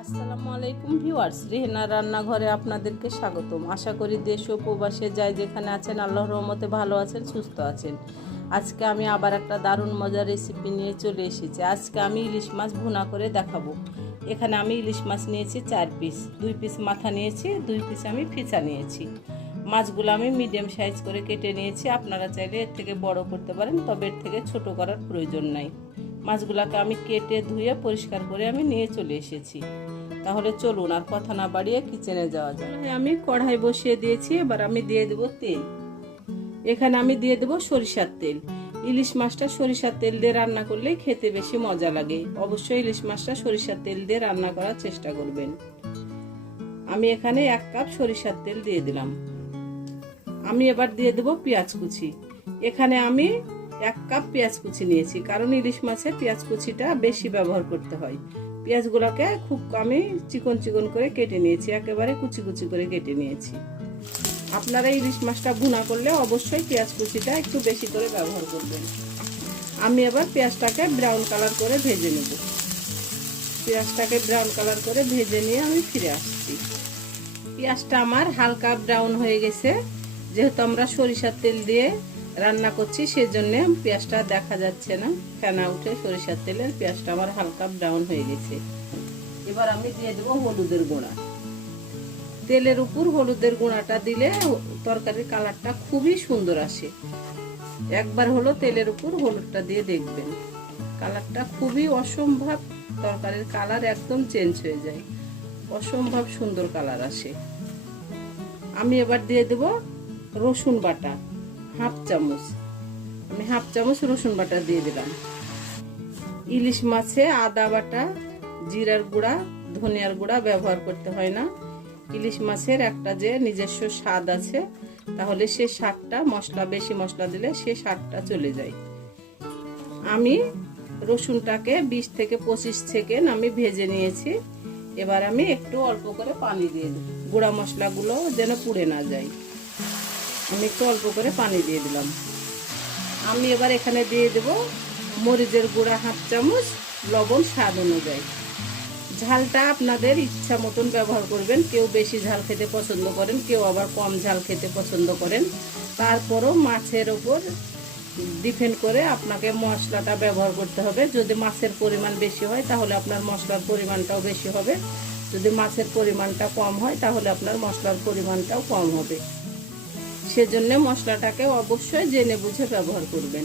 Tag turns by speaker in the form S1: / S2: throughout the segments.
S1: আসসালামু আলাইকুম ভিউয়ার্স, রেহেনা রান্নাঘরে আপনাদেরকে স্বাগতম। আশা করি দেশ ও প্রবাসে যাই যেখানে আছেন, আল্লাহর রহমতে ভালো আছেন, সুস্থ আছেন। আজকে আমি আবার একটা দারুণ মজার রেসিপি নিয়ে চলে এসেছি। আজকে আমি ইলিশ মাছ ভুনা করে দেখাবো। এখানে আমি ইলিশ মাছ নিয়েছি চার পিস দুই পিস মাথা নিয়েছি, দুই পিস আমি ফিচা নিয়েছি। মাছগুলো আমি মিডিয়াম সাইজ করে কেটে নিয়েছি। আপনারা চাইলে এর থেকে বড় করতে পারেন, তবে এর থেকে ছোট করার প্রয়োজন নাই। মাছগুলোকে আমি কেটে ধুয়ে পরিষ্কার করে আমি নিয়ে চলে এসেছি। তাহলে চলুন আর কথা না বাড়িয়ে কিচেনে যাওয়া যায় আমি কড়াই বসিয়ে দিয়েছি, এবার আমি দিয়ে দেব তেল। এখানে আমি দিয়ে দেব সরিষার তেল। ইলিশ মাছটা সরিষার তেল দিয়ে রান্না করলে খেতে বেশি মজা লাগে। অবশ্যই ইলিশ মাছটা সরিষার তেল দিয়ে রান্না করার চেষ্টা করবেন। আমি এখানে এক কাপ সরিষার তেল দিয়ে দিলাম। আমি এবার দিয়ে দেব পেঁয়াজ কুচি। এখানে আমি এক কাপ পেঁয়াজ কুচি নিয়েছি, কারণ ইলিশ মাছে পেঁয়াজ কুচিটা বেশি ব্যবহার করতে হয়। পেঁয়াজগুলোকে খুব আমি চিকন চিকন করে কেটে নিয়েছি, একেবারে কুচি কুচি করে কেটে নিয়েছি। আপনারা ইলিশ মাছটা ভুনা করলে অবশ্যই পেঁয়াজ কুচিটা একটু বেশি করে ব্যবহার করবেন। আমি এবার পেঁয়াজটাকে ব্রাউন কালার করে ভেজে নেব। পেঁয়াজটাকে ব্রাউন কালার করে ভেজে নিয়ে আমি ফিরে আসছি। পেঁয়াজটা আমার হালকা ব্রাউন হয়ে গেছে, যেহেতু আমরা সরিষার তেল দিয়ে রান্না করছি, সেজন্য পেঁয়াজটা দেখা যাচ্ছে না। ফেনা উঠে সরিষার তেলের পেঁয়াজটা আমার হালকা ব্রাউন হয়ে গেছে। এবার আমি দিয়ে দেবো হলুদের গুঁড়া। তেলের উপর হলুদের গুঁড়াটা দিলে তরকারির কালারটা খুবই সুন্দর আসে। একবার হলো তেলের উপর হলুদটা দিয়ে দেখবেন। কালারটা খুবই অসম্ভব, তরকারির কালার একদম চেঞ্জ হয়ে যায়। অসম্ভব সুন্দর কালার আসে। আমি এবার দিয়ে দেব রসুন বাটা। হাফ চামচ। আমি হাফ চামচ রসুন বাটা দিয়ে দিলাম। ইলিশ মাছে আদা বাটা, জিরার গুঁড়া, ধনিয়ার গুঁড়া ব্যবহার করতে হয় না। ইলিশ মাছের একটা যে নিজস্ব স্বাদ আছে, তাহলে সে স্বাদটা মশলা, বেশি মশলা দিলে সে স্বাদটা চলে যায়। আমি রসুনটাকে বিশ থেকে পঁচিশ সেকেন্ড আমি ভেজে নিয়েছি। এবার আমি একটু অল্প করে পানি দিয়ে দিই। গুঁড়া মশলাগুলো যেন পুড়ে না যায়। আমি একটু অল্প করে পানি দিয়ে দিলাম। আমি এবার এখানে দিয়ে দেব মরিচের গুঁড়া হাফ চামচ লবণ স্বাদ অনুযায়ী। ঝালটা আপনাদের ইচ্ছা মতন ব্যবহার করবেন, কেউ বেশি ঝাল খেতে পছন্দ করেন, কেউ আবার কম ঝাল খেতে পছন্দ করেন। তারপরও মাছের ওপর ডিপেন্ড করে আপনাকে মশলাটা ব্যবহার করতে হবে। যদি মাছের পরিমাণ বেশি হয়, তাহলে আপনার মশলার পরিমাণটাও বেশি হবে। যদি মাছের পরিমাণটা কম হয়, তাহলে আপনার মশলার পরিমাণটাও কম হবে। সেজন্য মশলাটাকে অবশ্যই জেনে বুঝে ব্যবহার করবেন।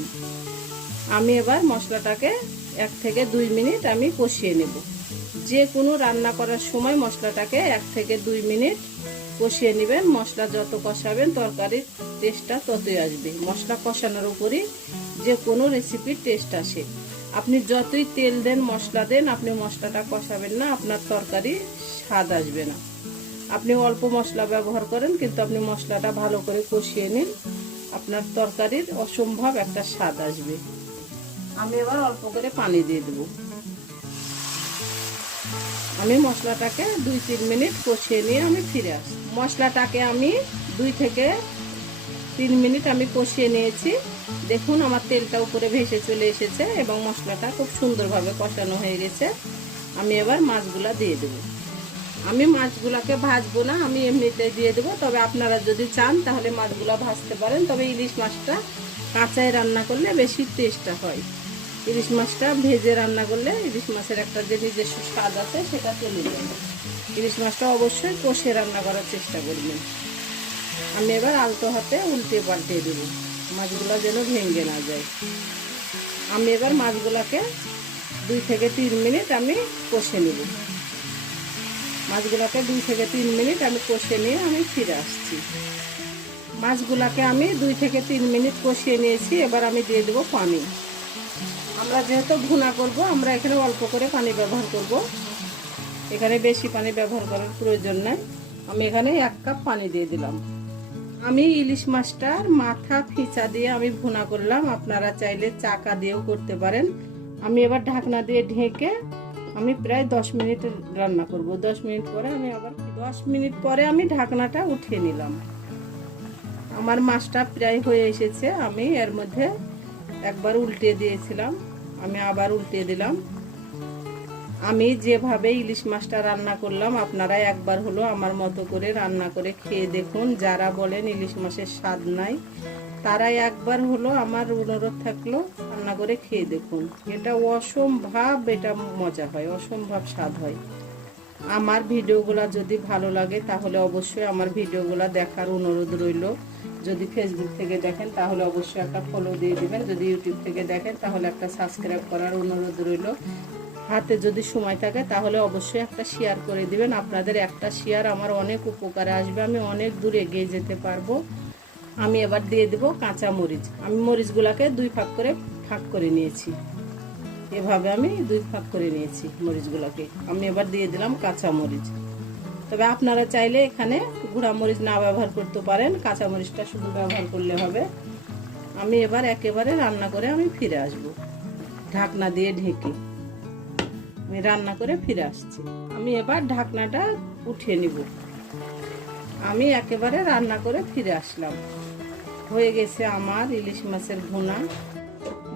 S1: আমি এবার মশলাটাকে এক থেকে দুই মিনিট আমি কষিয়ে নেব। যে কোনো রান্না করার সময় মশলাটাকে এক থেকে দুই মিনিট কষিয়ে নেবেন। মশলা যত কষাবেন, তরকারির টেস্টটা ততই আসবে। মশলা কষানোর উপরই যে কোনো রেসিপির টেস্ট আসে। আপনি যতই তেল দেন, মশলা দেন, আপনি মশলাটা কষাবেন না, আপনার তরকারি স্বাদ আসবে না। আপনি অল্প মশলা ব্যবহার করেন, কিন্তু আপনি মশলাটা ভালো করে কষিয়ে নিন। আপনার তরকারির অসম্ভব একটা স্বাদ আসবে। আমি এবার অল্প করে পানি দিয়ে দেব। আমি মশলাটাকে দুই তিন মিনিট কষিয়ে নিয়ে আমি ফিরে আসি মশলাটাকে আমি দুই থেকে তিন মিনিট আমি কষিয়ে নিয়েছি। দেখুন, আমার তেলটা উপরে ভেসে চলে এসেছে এবং মশলাটা খুব সুন্দরভাবে কষানো হয়ে গেছে। আমি এবার মাছগুলা দিয়ে দেবো। আমি মাছগুলাকে ভাজবো না, আমি এমনিতে দিয়ে দেবো। তবে আপনারা যদি চান, তাহলে মাছগুলো ভাজতে পারেন। তবে ইলিশ মাছটা কাঁচায় রান্না করলে বেশি টেস্টটা হয়। ইলিশ মাছটা ভেজে রান্না করলে ইলিশ মাছের একটা যে নিজস্ব স্বাদ আছে, সেটা চলে যাবে ইলিশ মাছটা অবশ্যই কষে রান্না করার চেষ্টা করবেন। আমি এবার আলতো হাতে উল্টে পাল্টে দেবো। মাছগুলো যেন ভেঙে না যায়। আমি এবার মাছগুলোকে দুই থেকে তিন মিনিট আমি কষে নেব। মাছগুলোকে দুই থেকে তিন মিনিট আমি কষে নিয়ে আমি ফিরে আসছি। মাছগুলোকে আমি দুই থেকে তিন মিনিট কষিয়ে নিয়েছি, এবার আমি দিয়ে দেবো পানি। আমরা যেহেতু ভুনা করব, আমরা এখানে অল্প করে পানি ব্যবহার করব। এখানে বেশি পানি ব্যবহার করার প্রয়োজন নাই। আমি এখানে এক কাপ পানি দিয়ে দিলাম। আমি ইলিশ মাছটার মাথা ফিচা দিয়ে আমি ভুনা করলাম। আপনারা চাইলে চাকা দিয়েও করতে পারেন। আমি এবার ঢাকনা দিয়ে ঢেকে আমি প্রায় দশ মিনিট রান্না করব। দশ মিনিট পরে আমি আবার দশ মিনিট পরে আমি ঢাকনাটা উঠিয়ে নিলাম। আমার মাছটা প্রায় হয়ে এসেছে। আমি এর মধ্যে একবার উল্টে দিয়েছিলাম। আমি আবার উল্টে দিলাম। আমি যেভাবে ইলিশ মাছটা রান্না করলাম, আপনারা একবার হলো আমার মতো করে রান্না করে খেয়ে দেখুন। যারা বলেন ইলিশ মাছের স্বাদ নাই তারা একবার হলো আমার অনুরোধ থাকল রান্না করে খেয়ে দেখুন। এটা অসম্ভব, এটা মজা হয়, অসম্ভব স্বাদ হয়। আমার ভিডিওগুলো যদি ভালো লাগে, তাহলে অবশ্যই আমার ভিডিওগুলো দেখার অনুরোধ রইল। যদি ফেসবুক থেকে দেখেন, তাহলে অবশ্যই একটা ফলো দিয়ে দেবেন। যদি ইউটিউব থেকে দেখেন, তাহলে একটা সাবস্ক্রাইব করার অনুরোধ রইল। হাতে যদি সময় থাকে, তাহলে অবশ্যই একটা শেয়ার করে দিবেন। আপনাদের একটা শেয়ার আমার অনেক উপকারে আসবে। আমি অনেক দূর এগিয়ে যেতে পারব। আমি এবার দিয়ে দেবো কাঁচা মরিচ। আমি মরিচগুলোকে দুই ফাঁক করে ফাঁক করে নিয়েছি। এভাবে আমি দুই ফাঁক করে নিয়েছি মরিচগুলোকে। আমি এবার দিয়ে দিলাম কাঁচা মরিচ। তবে আপনারা চাইলে এখানে গুঁড়া মরিচ না ব্যবহার করতে পারেন, কাঁচা মরিচটা শুধু ব্যবহার করলে হবে। আমি এবার একেবারে রান্না করে আমি ফিরে আসব। ঢাকনা দিয়ে ঢেকে আমি রান্না করে ফিরে আসছি। আমি এবার ঢাকনাটা উঠিয়ে নিব। আমি একেবারে রান্না করে ফিরে আসলাম। হয়ে গেছে আমার ইলিশ মাছের ভুনা।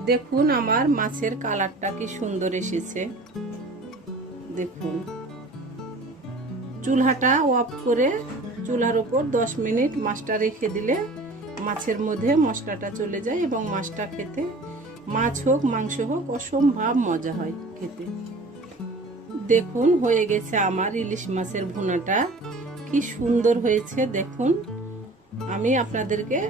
S1: দেখুন আমার মাছের কালারটা কি সুন্দর এসেছে। দেখুন। চুলহাটা অফ করে চুলার উপর দশ মিনিট মাছটা রেখে দিলে মাছের মধ্যে মশলাটা চলে যায় এবং মাছটা খেতে মাছ হোক, মাংস হোক অসম্ভব মজা হয় খেতে। দেখুন, হয়ে গেছে আমার ইলিশ মাছের ভুনাটা। কি সুন্দর হয়েছে, দেখুন। আমি আপনাদেরকে